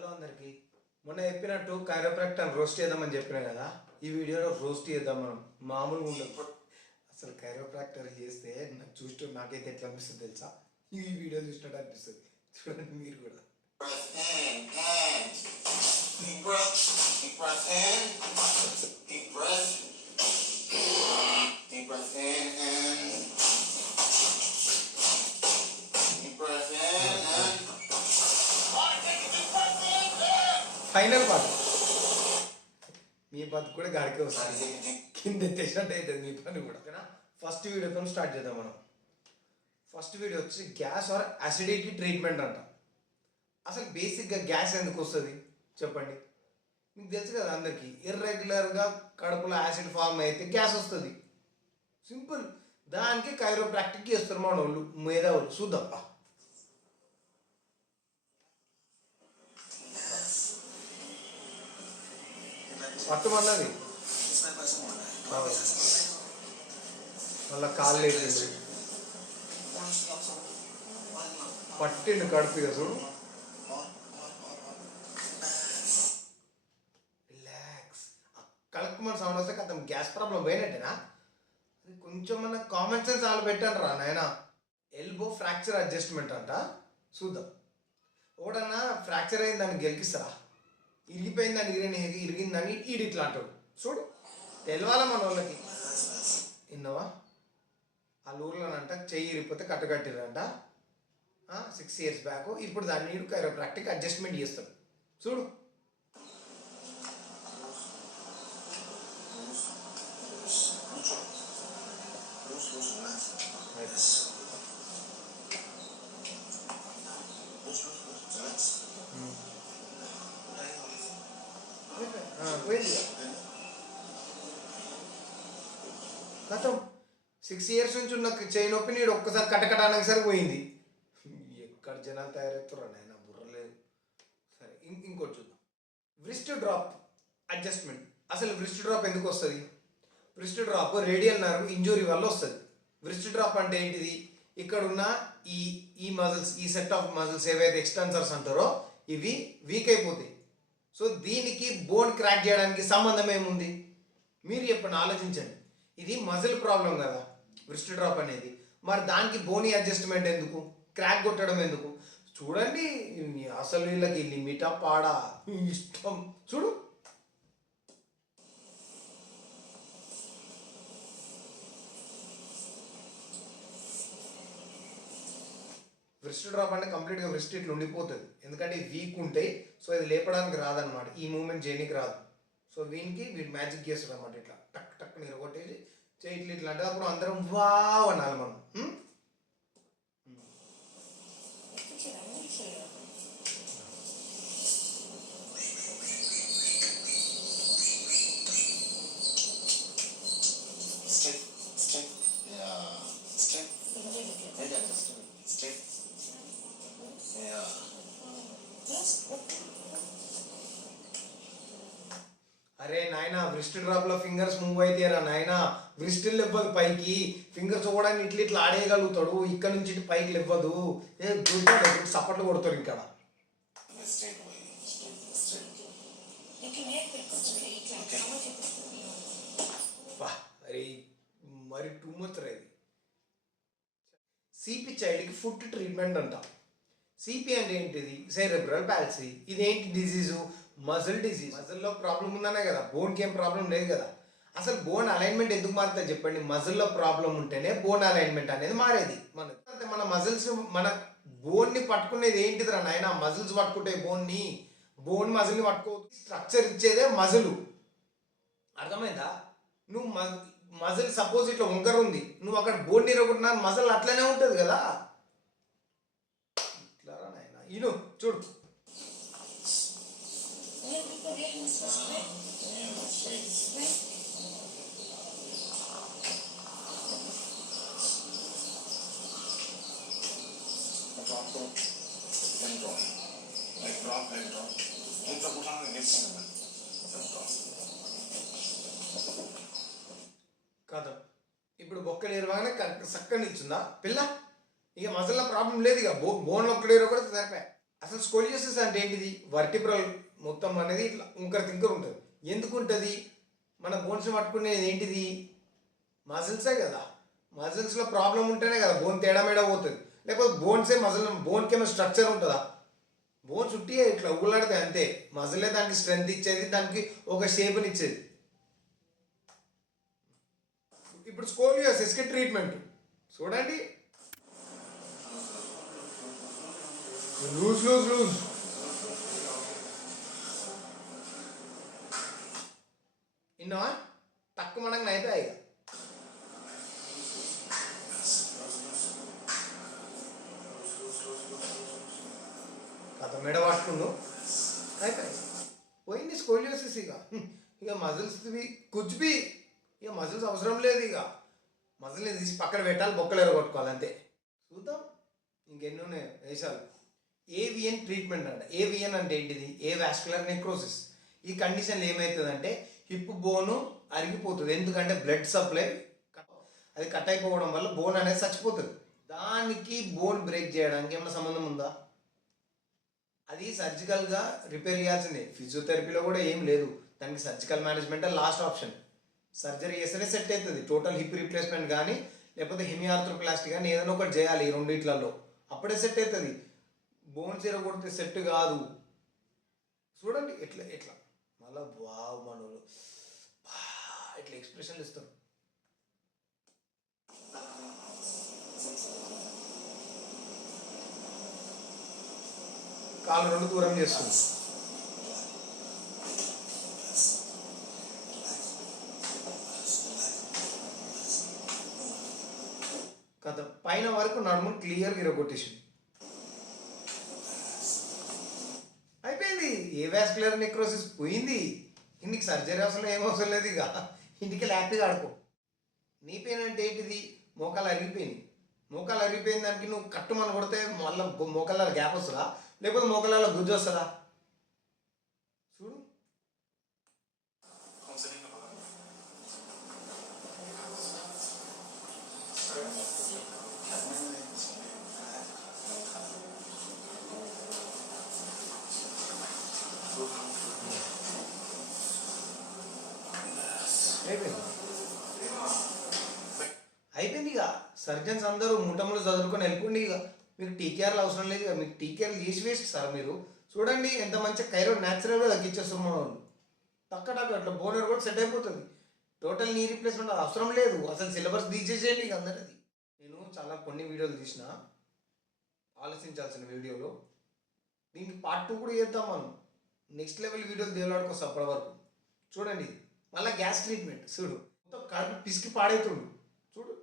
Hello అందరికి మొన్న చెప్పినట్టు కైరోప్రాక్టర్ రోస్ట్ చేద్దామని చెప్పినా కదా. ఈ వీడియోలో రోస్ట్ చేద్దాం మనం. మామూలుగా ఉండదు అసలు. కైరోప్రాక్టర్ చేస్తే నాకు చూస్తూ నాకైతే ఎట్లా అనిపిస్తుంది తెలుసా? ఈ వీడియో చూసినట్టు అనిపిస్తుంది. చూడండి మీరు కూడా. ఫైనల్ పార్ట్ మీ బతుకు కూడా గాడికే వస్తుంది. కింద ఎత్తేసినట్టు అవుతుంది మీ పని కూడా. ఓకేనా? ఫస్ట్ వీడియోతో స్టార్ట్ చేద్దాం మనం. ఫస్ట్ వీడియో వచ్చి గ్యాస్ ఆర్ అసిడిటీ ట్రీట్మెంట్ అంట. అసలు బేసిక్గా గ్యాస్ ఎందుకు వస్తుంది చెప్పండి? మీకు తెలుసు కదా అందరికీ, ఇర్రెగ్యులర్గా కడుపులో యాసిడ్ ఫామ్ అయితే గ్యాస్ వస్తుంది. సింపుల్. దానికి కైరోప్రాక్టిక్ చేస్తారు మన వాళ్ళు, మేధావులు. చూద్దాం. పట్టుమన్నది మళ్ళా కాళ్ళు లేచిండు, పట్టిండు కడుపు. చూడు, రిలాక్స్. కలుపుమని సౌండ్ వస్తే కదా గ్యాస్ ప్రాబ్లం పోయినట్టేనా? కొంచెం మన కామన్ సెన్స్ వాళ్ళు పెట్టండి రా నాయన. ఎల్బో ఫ్రాక్చర్ అడ్జస్ట్మెంట్ అంట. చూద్దాం. ఒకటన్నా ఫ్రాక్చర్ అయింది దాన్ని గెలికిస్తారా? ఇరిగిపోయిందని ఇరిగిందని ఇట్లా అంటాడు. చూడు, తెలవాల మన వాళ్ళకి. విన్నావా? ఆ ఊర్లోనంట చెయ్యి ఇరిగిపోతే కట్టకట్టిరంట 6 years బ్యాక్. ఇప్పుడు దాన్ని కైరోప్రాక్టిక్ అడ్జస్ట్మెంట్ చేస్తాడు. చూడు, పోయింది కథం. 6 years నుంచి ఉన్న చేయి నొప్పి నీడు ఒక్కసారి కట్టకటానికి సరి పోయింది. ఎక్కడ జనాలు తయారవుతారో నాయన, బుర్రలేదు. సరే, ఇంకోటి చూద్దాం. Wrist drop adjustment. అసలు వ్రిస్ట్ డ్రాప్ ఎందుకు వస్తుంది? Wrist drop radial nerve injury వల్ల వస్తుంది. వ్రిస్ట్ డ్రాప్ అంటే ఏంటిది? ఇక్కడ ఉన్న ఈ మజిల్స్, ఈ సెట్ ఆఫ్ మజిల్స్ ఏవైతే ఎక్స్టెన్సర్స్ అంటారో ఇవి వీక్ అయిపోతాయి. సో దీనికి బోన్ క్రాక్ చేయడానికి సంబంధం ఏముంది? మీరు చెప్పండి, ఆలోచించండి. ఇది మజిల్ ప్రాబ్లం కదా వ్రిస్ట్ డ్రాప్ అనేది. మరి దానికి బోనీ అడ్జస్ట్మెంట్ ఎందుకు? క్రాక్ కొట్టడం ఎందుకు? చూడండి, అసలు వీళ్ళకి లిమిటా పాడా ఇష్టం. చూడు, వ్రిస్ట్ డ్రాప్ అంటే కంప్లీట్గా వ్రిస్ట్ ఇట్లా ఉండిపోతుంది. ఎందుకంటే వీక్ ఉంటాయి. సో ఇది లేపడానికి రాదనమాట, ఈ మూమెంట్ చేయడానికి రాదు. సో వీటి మ్యాజిక్ చేస్తుంది అనమాట. ఇట్లా టక్ టక్ నిరగొట్టేసి చేయి ఇట్లా అంటే అప్పుడు అందరం వావ్ అనాలి మనం. అరే నాయన, వ్రిస్ట్ డ్రాప్ లో ఫింగర్స్ మూవ్ అయితేరా నాయన. వ్రిస్ట్ ఇవ్వదు పైకి, ఫింగర్స్ చూడడానికి ఇట్లా ఇట్లా ఆడేయగలుగుతాడు. ఇక్కడ నుంచి ఇటు పైకి ఇవ్వదు. సపోర్ట్లు కొడతాడు ఇక్కడ. అరే మరి టూ మచ్ రైది. సిపి చైల్డ్కి ఫుట్ ట్రీట్మెంట్ అంట. సిపి అంటే ఏంటిది? Cerebral palsy. ఇదేంటి డిజీజు? Muscle disease. మజిల్లో ప్రాబ్లం ఉందనే కదా, బోన్కి ఏం ప్రాబ్లం లేదు కదా. అసలు బోన్ అలైన్మెంట్ ఎందుకు మారుతుంది చెప్పండి? మజిల్లో ప్రాబ్లం ఉంటేనే బోన్ అలైన్మెంట్ అనేది మారేది. మన మజిల్స్, మన బోన్ని పట్టుకునేది ఏంటిదిరా నాయన? మజిల్స్ పట్టుకుంటే బోన్ మజిల్ని పట్టుకోవద్దు. స్ట్రక్చర్ ఇచ్చేదే మజిల్. అర్థమైందా? నువ్వు మజిల్ సపోజ్ ఇట్లా వంకర ఉంది, నువ్వు అక్కడ బోన్ నిరగొట్టినా మజిల్ అట్లనే ఉంటుంది కదా. ఇట్లా నాయన ఇను చూడు. కాదు, ఇప్పుడు బొక్కలు ఎరవగానే చక్కగా నిల్చుందా పిల్ల? ఇక మజిల్లో ప్రాబ్లం లేదు. ఇక బోన్లో ఒక్కడేరో కూడా సరిపోయా. అసలు స్కోలియోసిస్ అంటే ఏంటిది? వర్టిబ్రల్ మొత్తం అనేది ఇట్లా ఉంకర తింకర ఉంటుంది. ఎందుకు ఉంటుంది? మన బోన్స్ పట్టుకునేది ఏంటిది? మజిల్సే కదా. మజిల్స్లో ప్రాబ్లం ఉంటేనే కదా బోన్ తేడా మేడ పోతుంది. లేకపోతే బోన్సే మజిల్, బోన్కి ఏమైనా స్ట్రక్చర్ ఉంటుందా? బోన్స్ ఉట్టిగా ఇట్లా ఉగులాడితే అంతే. మజిలే దానికి స్ట్రెంత్ ఇచ్చేది, దానికి ఒక షేప్ని ఇచ్చేది. ఇప్పుడు స్కోలియోసిస్కి ట్రీట్మెంట్ చూడండి. Loose loose loose. ఇన్నవా తక్కువ మనకు అయిపోయాయి. కథ మెడ పట్టుకుండు అయిపోయి పోయింది స్కోలియోసిస్. ఇక మజిల్స్ కుచ్బి, ఇక మజిల్స్ అవసరం లేదు. ఇక మజిల్ని తీసి పక్కన పెట్టాలి, బొక్కలు ఎరగొట్టుకోవాలి అంతే. చూద్దాం ఇంకెన్ని ఉన్నాయి వేషాలు. ఏవిఎన్ ట్రీట్మెంట్ అంట. ఏవిఎన్ అంటే ఏంటిది? ఏ వాస్కులర్ నెక్రోసిస్. ఈ కండిషన్లో ఏమవుతుందంటే హిప్ బోను అరిగిపోతుంది. ఎందుకంటే బ్లడ్ సప్లై అది కట్ అయిపోవడం వల్ల బోన్ అనేది చచ్చిపోతుంది. దానికి బోన్ బ్రేక్ చేయడానికి ఏమైనా సంబంధం ఉందా? అది సర్జికల్గా రిపేర్ చేయాల్సిందే. ఫిజియోథెరపీలో కూడా ఏం లేదు. దానికి surgical management last option. Surgery చేస్తేనే సెట్ అవుతుంది. టోటల్ హిప్ రీప్లేస్మెంట్ కానీ లేకపోతే హెమిఆర్థ్రోప్లాస్టీ కానీ ఏదైనా ఒకటి చేయాలి ఈ రెండిట్లలో, అప్పుడే సెట్ అవుతుంది. బోన్స్ ఎరగొడితే సెట్ కాదు. చూడండి ఎట్లా ఎట్లా మళ్ళా వావ్ మనోళ్ళు ఇట్లా ఎక్స్ప్రెషన్లు ఇస్తారు. కాలు రెండు దూరం చేస్తుంది. కథ పైన వరకు నడుము క్లియర్గా ఇరగొట్టేసింది. అయిపోయింది. ఏ వాస్కులర్ నెక్రోసిస్ పోయింది. ఇంటికి సర్జరీ అవసరం ఏం అవసరం లేదు. ఇక ఇంటికి హ్యాపీగా ఆడుకో. నీ పెయిన్ అంటే ఏంటిది? మోకాలు అరిగిపోయింది. మోకాలు అరిగిపోయిన దానికి నువ్వు కట్టుమని కొడితే మళ్ళీ మోకాళ్ళ గ్యాప్ వస్తుందా? లేకపోతే మోకాళ్ళ గుజ్జు వస్తుందా? చూడు అయిపోయింది. ఇక సర్జన్స్ అందరూ ముఠములు చదువుకొని వెళ్ళిపోండి. ఇక మీకు టీకేఆర్లు అవసరం లేదు. ఇక మీకు టీకేఆర్లు చేసి వేస్ట్ సార్. మీరు చూడండి ఎంత మంచిగా కైరో న్యాచురల్గా తగ్గించేస్తాం మన వాళ్ళు. టక్క అట్లా బోనర్ కూడా సెట్ అయిపోతుంది. టోటల్ నీ రీప్లేస్మెంట్ అవసరం లేదు. అసలు సిలబస్ తీసేసేయండి ఇక అందరిది. నేను చాలా కొన్ని వీడియోలు తీసిన, ఆలోచించాల్సిన వీడియోలో. దీనికి పార్ట్ 2 కూడా చేద్దాం మనం. నెక్స్ట్ లెవెల్ వీడియోలు దేవులాడుకోసం అప్పటి వరకు. చూడండి మళ్ళీ గ్యాస్ ట్రీట్మెంట్. చూడు మొత్తం కడుపు పిసికి పాడవుతుండు. చూడు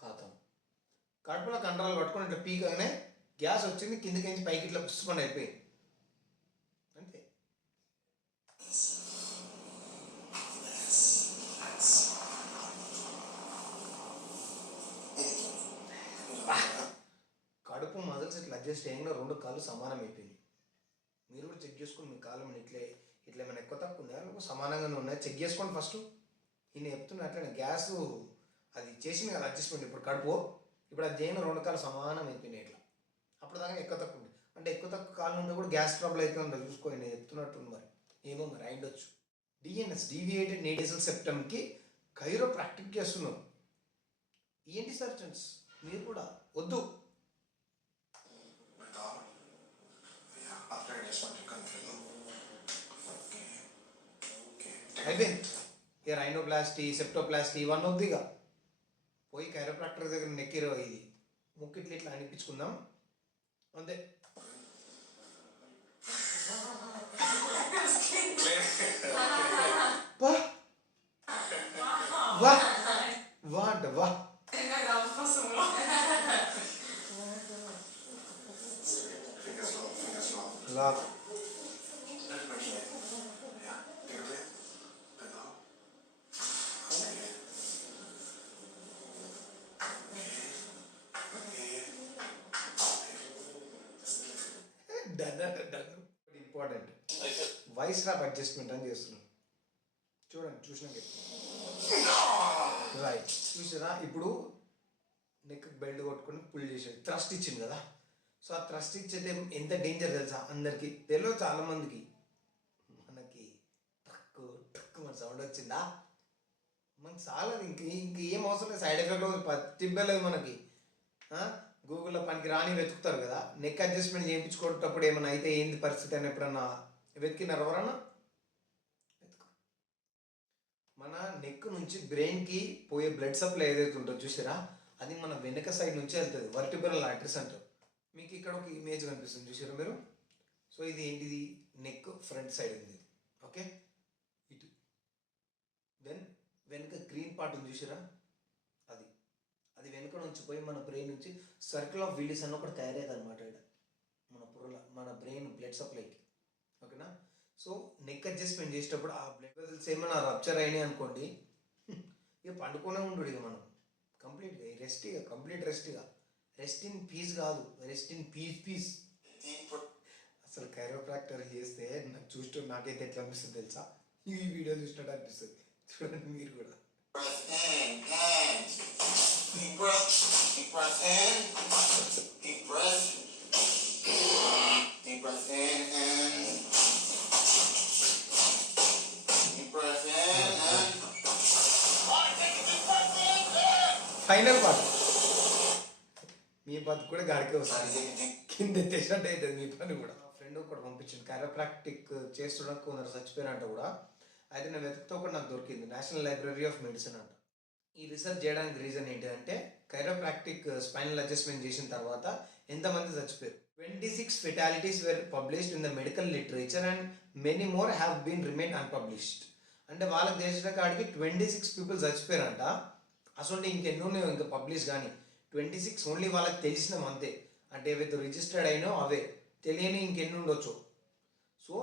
ఖాతం. కడుపులో కంట్రోల్ పట్టుకొని ఇట్లా పీకగానే గ్యాస్ వచ్చింది, కిందకి నుంచి పైకి ఇట్లా పుష్పండి అయిపోయింది అంతే. కడుపు మజిల్స్ ఇట్లా అడ్జస్ట్ అయ్యంగా రెండు కాళ్ళు సమానం అయిపోయింది. మీరు కూడా చెక్ చేసుకుని మీ కాళ్ళు మన ఇట్లా ఏమైనా ఎక్కువ తక్కువ ఉన్నాయా లేకపోతే సమానంగానే ఉన్నాయా చెక్ చేసుకోండి ఫస్ట్. ఈయన చెప్తున్నా అట్లనే గ్యాస్ అది చేసింది కదా అడ్జస్ట్మెంట్. ఇప్పుడు కడుపు ఇప్పుడు అది చేయని రెండు కాళ్ళు సమానం అయిపోయినాయి ఇట్లా. అప్పుడు దాకా ఎక్కువ తక్కువ ఉంది అంటే ఎక్కువ తక్కువ కాళ్ళు ఉంటే కూడా గ్యాస్ ట్రబుల్ అవుతుందో చూసుకోండి. నేను చెప్తున్నట్టు మరి ఏమో మరి అయిండొచ్చు. డిఎన్ఎస్ డీవియేటెడ్ నేసల్ సెప్టమ్కి కైరో ప్రాక్టిక్ చేస్తున్నాం. ఏంటి సర్జన్స్ మీరు కూడా వద్దు. అయిపోయింది. ఇక రైనోప్లాస్టీ, సెప్టోప్లాస్టీ ఇవన్నీ వద్దు. ఇక పోయి కైరోప్రాక్టర్ దగ్గర నెక్కిరో ఇది ముక్కిట్లు ఇట్లా అనిపించుకుందాం అంతే. వా వా వా అంట వా. ఇంపార్టెంట్ వాయిస్ ర్యాప్ అడ్జస్ట్మెంట్ అని చేస్తున్నాం. చూడండి చూసినాక రైట్ చూసారా ఇప్పుడు నెక్ బెల్ట్ కొట్టుకొని పుల్ చేసాడు థ్రస్ట్ ఇచ్చింది కదా. సో ఆ థ్రస్ట్ ఇచ్చేది ఎంత డేంజర్ తెలుసా అందరికి తెలియదు చాలా మందికి. మనకి టక్కు టక్కు మన సౌండ్ వచ్చిందా మనకి చాలదు ఇంకేం అవసరం లేదు. సైడ్ ఎఫెక్ట్ పట్టింపలేదు మనకి. గూగుల్లో పనికి రాని వెతుకుతారు కదా. నెక్ అడ్జస్ట్మెంట్ చేయించుకునేటప్పుడు ఏమైనా అయితే ఏంది పరిస్థితి అని ఎప్పుడన్నా వెతికినారు ఎవరన్నా? మన నెక్ నుంచి బ్రెయిన్కి పోయే బ్లడ్ సప్లై ఏదైతే ఉంటుందో చూసారా, అది మన వెనక సైడ్ నుంచి వెళ్తుంది. వర్టిబ్రల్ ఆర్టరీస్ అంటారు. మీకు ఇక్కడ ఒక ఇమేజ్ కనిపిస్తుంది చూసారా మీరు. సో ఇది ఏంటిది? నెక్ ఫ్రంట్ సైడ్ ఉంది. ఓకే, ఇటు దెన్ వెనక గ్రీన్ పార్ట్ ఉంది చూసారా, అది అది వెనక నుంచి పోయి మన బ్రెయిన్ నుంచి సర్కిల్ ఆఫ్ విలీస్ అని ఒకటి తయారయ్యేది అనమాట. ఇక్కడ మన పుర్రల మన బ్రెయిన్ బ్లడ్ సప్లైకి. ఓకేనా? సో నెక్ అడ్జస్ట్మెంట్ చేసేటప్పుడు ఆ బ్లడ్ వెజల్స్ ఏమైనా రప్చర్ అయినాయి అనుకోండి, ఇక పండుకొనే ఉండు ఇక మనం కంప్లీట్గా రెస్ట్గా, కంప్లీట్ రెస్ట్గా. రెస్ట్ ఇన్ పీస్ కాదు, రెస్ట్ ఇన్ పీస్. అసలు కైరోప్రాక్టర్ చేస్తే నాకు చూస్తూ నాకైతే ఎట్లా అనిపిస్తుంది తెలుసా? ఈ వీడియో చూసినట్టు అనిపిస్తుంది. చూడండి మీరు కూడా. ఫైనల్ పార్ట్ మీ బతుకు కూడా గాడికే వస్తుంది, కింద ఎత్తేసినట్టు అవుతుంది మీ పని కూడా. ఫ్రెండ్ ఒకటి పంపించింది కైరోప్రాక్టిక్ చేస్తుండక కొందరు చచ్చిపోయారంట కూడా. అయితే నేను వెతుకుతూ ఒకటి నాకు దొరికింది, నేషనల్ లైబ్రరీ ఆఫ్ మెడిసిన్ అంట. ఈ రీసెర్చ్ చేయడానికి రీజన్ ఏంటంటే కైరోప్రాక్టిక్ స్పైనల్ అడ్జస్ట్మెంట్ చేసిన తర్వాత ఎంతమంది చచ్చిపోయారు. 26 fatalities were published in the medical literature and many more have been remain unpublished. అంటే వాళ్ళకి తెలిసిన కాడికి 26 పీపుల్ చచ్చిపోయారంట. అసలు ఇంకెన్నో ఇంకా పబ్లిష్ కానీ 26 ఓన్లీ వాళ్ళకి తెలిసినాం అంతే. అంటే ఏవైతే రిజిస్టర్డ్ అయినో అవే, తెలియని ఇంకెన్ని ఉండొచ్చు. సో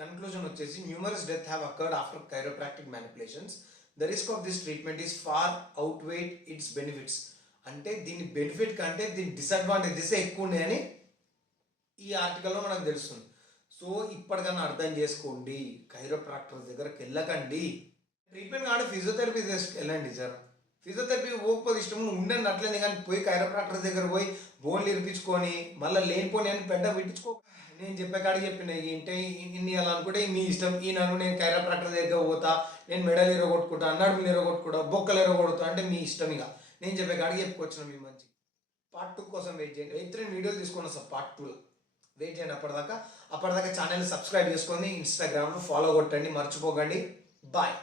కన్క్లూజన్ వచ్చేసి numerous death have occurred after chiropractic manipulations. The risk of this treatment is far outweigh its benefits. అంటే దీని బెనిఫిట్ కంటే దీని డిసడ్వాంటేజెస్ ఎక్కువ ఉన్నాయని ఈ ఆర్టికల్లో మనకు తెలుస్తుంది. సో ఇప్పటికన్నా అర్థం చేసుకోండి, కైరోప్రాక్టర్ దగ్గరకు వెళ్ళకండి. ట్రీట్మెంట్ కాదు ఫిజియోథెరపీ వెళ్ళండి సార్. ఫిజియోథెరపీ పోకపోతే ఇష్టం ఉండండి అట్లనే, కానీ పోయి కైరోప్రాక్టర్ దగ్గర పోయి బోన్లు ఇరిపించుకొని మళ్ళీ లేనిపోని అని పెద్ద పెట్టించుకో. నేను చెప్పే కాడికి చెప్పిన ఇంటే ఇన్ని అలా అనుకుంటే మీ ఇష్టం. ఈ నన్ను నేను కైరోప్రాక్టర్ దగ్గర పోతా, నేను మెడలు ఎరగొట్టుకుంటా, నడుములు ఎరగొట్టుకుంటా, బొక్కలు ఎరగొడుతా అంటే మీ ఇష్టం. ఇక నేను చెప్పే కాడికి చెప్పుకొచ్చిన మీ మంచి. పార్ట్ 2 కోసం వెయిట్ చేయండి. 3 వీడియోలు తీసుకొని వస్తాను పార్ట్ 2లో. వెయిట్ చేయండి. అప్పటిదాకా ఛానల్ సబ్స్క్రైబ్ చేసుకొని ఇన్స్టాగ్రామ్లో ఫాలో కొట్టండి, మర్చిపోకండి. బాయ్.